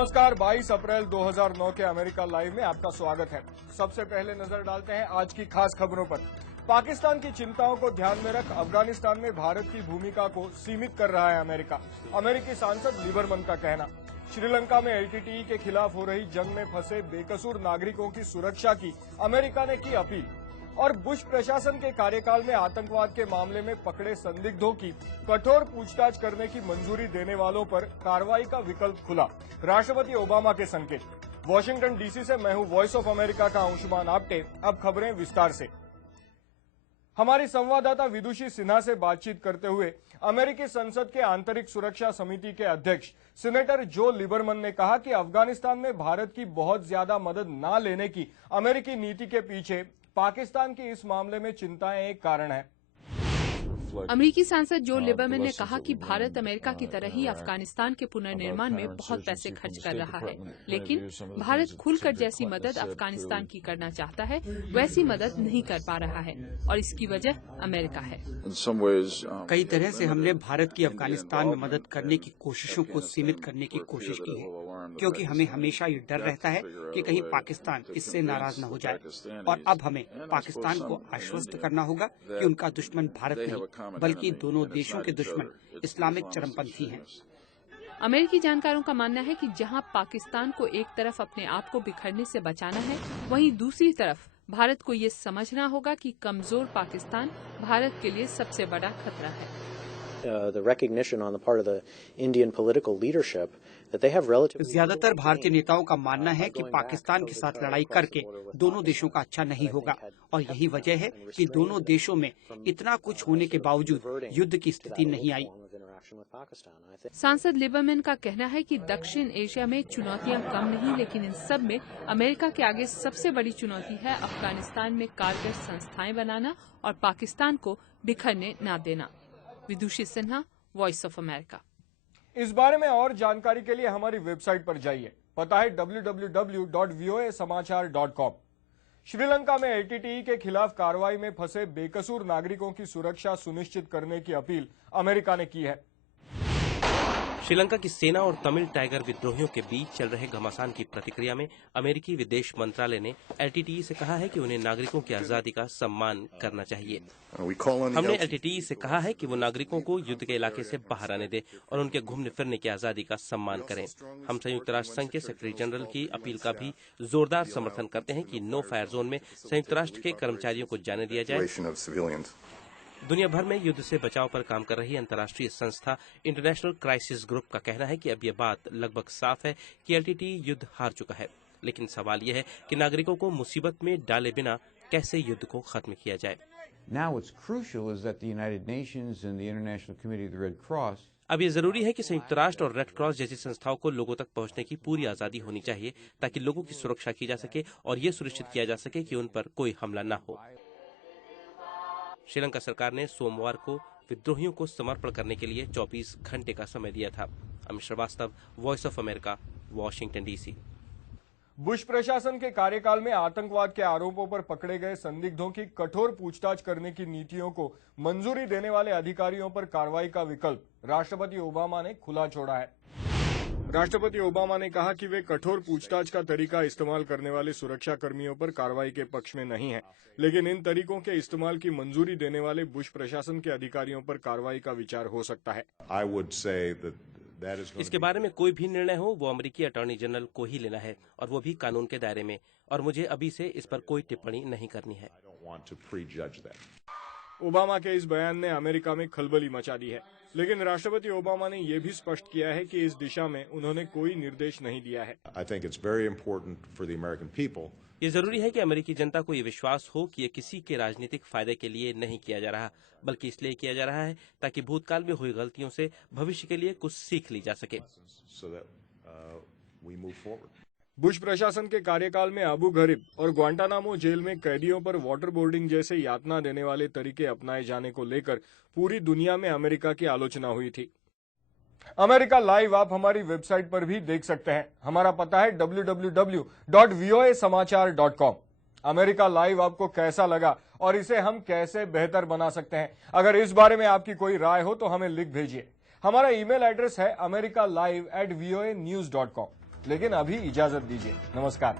नमस्कार, 22 अप्रैल 2009 के America live में आपका स्वागत है। सबसे पहले नजर डालते हैं आज की खास खबरों पर। पाकिस्तान की चिंताओं को ध्यान में रख अफगानिस्तान में भारत की भूमिका को सीमित कर रहा है अमेरिका। अमेरिकी सांसद लिबरमन का कहना। श्रीलंका में एलटीटीई के खिलाफ हो रही जंग में फंसे बेकसूर नागरिकों की सुरक्षा की अमेरिका ने की अपील। और बुश प्रशासन के कार्यकाल में आतंकवाद के मामले में पकड़े संदिग्धों की कठोर पूछताछ करने की मंजूरी देने वालों पर कार्रवाई का विकल्प खुला। राष्ट्रपति ओबामा के संकेत। वॉशिंगटन डीसी से मैं हूं वॉइस ऑफ अमेरिका का अंशुमान आप्टे। अब खबरें विस्तार से। हमारी संवाददाता विदुषी सिन्हा से बातचीत करते हुए अमेरिकी संसद के आंतरिक सुरक्षा समिति के अध्यक्ष सीनेटर जो लिबरमन ने कहा कि अफगानिस्तान में भारत की बहुत ज्यादा मदद न लेने की अमेरिकी नीति के पीछे पाकिस्तान की इस मामले में चिंताएं एक कारण है। अमेरिकी सांसद जो लिबरमन ने कहा कि भारत अमेरिका की तरह ही अफगानिस्तान के पुनर्निर्माण में बहुत पैसे खर्च कर रहा है, लेकिन भारत खुलकर जैसी मदद अफगानिस्तान की करना चाहता है वैसी मदद नहीं कर पा रहा है और इसकी वजह अमेरिका है। कई तरह से हमने भारत की अफगानिस्तान में मदद करने की कोशिशों को सीमित करने की कोशिश की है, क्योंकि हमें हमेशा ये डर रहता है कि कहीं पाकिस्तान इससे नाराज न हो जाए। और अब हमें पाकिस्तान को आश्वस्त करना होगा कि उनका दुश्मन भारत नहीं बल्कि दोनों देशों के दुश्मन इस्लामिक चरमपंथी हैं। अमेरिकी जानकारों का मानना है कि जहां पाकिस्तान को एक तरफ अपने आप को बिखरने से बचाना है, वहीं दूसरी तरफ भारत को ये समझना होगा कि कमजोर पाकिस्तान भारत के लिए सबसे बड़ा खतरा है। ज्यादातर भारतीय नेताओं का मानना है कि पाकिस्तान के साथ लड़ाई करके दोनों देशों का अच्छा नहीं होगा और यही वजह है कि दोनों देशों में इतना कुछ होने के बावजूद युद्ध की स्थिति नहीं आई। सांसद लिबरमन का कहना है कि दक्षिण एशिया में चुनौतियां कम नहीं, लेकिन इन सब में अमेरिका के आगे सबसे बड़ी चुनौती है अफगानिस्तान में कारगर संस्थाएं बनाना और पाकिस्तान को बिखरने न देना। विदुषी सिन्हा, वॉइस ऑफ अमेरिका। इस बारे में और जानकारी के लिए हमारी वेबसाइट पर जाइए। पता है www.voasamachaar.com। श्रीलंका में एलटीटीई के खिलाफ कार्रवाई में फंसे बेकसूर नागरिकों की सुरक्षा सुनिश्चित करने की अपील अमेरिका ने की है। श्रीलंका की सेना और तमिल टाइगर विद्रोहियों के बीच चल रहे घमासान की प्रतिक्रिया में अमेरिकी विदेश मंत्रालय ने एलटीटीई से कहा है कि उन्हें नागरिकों की आजादी का सम्मान करना चाहिए। हमने एलटीटीई से कहा है कि वो नागरिकों को युद्ध के इलाके से बाहर आने दे और उनके घूमने फिरने की आजादी का सम्मान करें। हम संयुक्त राष्ट्र संघ के सेक्रेटरी जनरल की अपील का भी जोरदार समर्थन करते हैं कि नो फायर जोन में संयुक्त राष्ट्र के कर्मचारियों को जाने दिया जाए। दुनिया भर में युद्ध से बचाव पर काम कर रही अंतर्राष्ट्रीय संस्था इंटरनेशनल क्राइसिस ग्रुप का कहना है कि अब यह बात लगभग साफ है कि एलटीटीई युद्ध हार चुका है, लेकिन सवाल यह है कि नागरिकों को मुसीबत में डाले बिना कैसे युद्ध को खत्म किया जाए। अब ये जरूरी है कि संयुक्त राष्ट्र और रेड क्रॉस जैसी संस्थाओं को लोगों तक पहुंचने की पूरी आजादी होनी चाहिए ताकि लोगों की सुरक्षा की जा सके और ये सुनिश्चित किया जा सके कि उन पर कोई हमला न हो। श्रीलंका सरकार ने सोमवार को विद्रोहियों को समर्पण करने के लिए 24 घंटे का समय दिया था। Amit Srivastava, voice of America, Washington DC. बुश प्रशासन के कार्यकाल में आतंकवाद के आरोपों पर पकड़े गए संदिग्धों की कठोर पूछताछ करने की नीतियों को मंजूरी देने वाले अधिकारियों पर कार्रवाई का विकल्प राष्ट्रपति ओबामा ने खुला छोड़ा है। राष्ट्रपति ओबामा ने कहा कि वे कठोर पूछताछ का तरीका इस्तेमाल करने वाले सुरक्षा कर्मियों पर कार्रवाई के पक्ष में नहीं हैं, लेकिन इन तरीकों के इस्तेमाल की मंजूरी देने वाले बुश प्रशासन के अधिकारियों पर कार्रवाई का विचार हो सकता है। इसके बारे में कोई भी निर्णय हो वो अमेरिकी अटॉर्नी जनरल को ही लेना है और वो भी कानून के दायरे में, और मुझे अभी से इस पर कोई टिप्पणी नहीं करनी है। ओबामा के इस बयान ने अमेरिका में खलबली मचा दी है, लेकिन राष्ट्रपति ओबामा ने यह भी स्पष्ट किया है कि इस दिशा में उन्होंने कोई निर्देश नहीं दिया है। ये जरूरी है कि अमेरिकी जनता को ये विश्वास हो कि ये किसी के राजनीतिक फायदे के लिए नहीं किया जा रहा, बल्कि इसलिए किया जा रहा है ताकि भूतकाल में हुई गलतियों से भविष्य के लिए कुछ सीख ली जा सके। बुश प्रशासन के कार्यकाल में अबू गरीब और ग्वांटानामो जेल में कैदियों पर वाटर बोर्डिंग जैसे यातना देने वाले तरीके अपनाए जाने को लेकर पूरी दुनिया में अमेरिका की आलोचना हुई थी। अमेरिका लाइव आप हमारी वेबसाइट पर भी देख सकते हैं। हमारा पता है www.voasamachaar.com। अमेरिका लाइव आपको कैसा लगा और इसे हम कैसे बेहतर बना सकते हैं? अगर इस बारे में आपकी कोई राय हो तो हमें लिख भेजिए। हमारा ईमेल एड्रेस है americalive@voanews.com। लेकिन अभी इजाजत दीजिए। नमस्कार।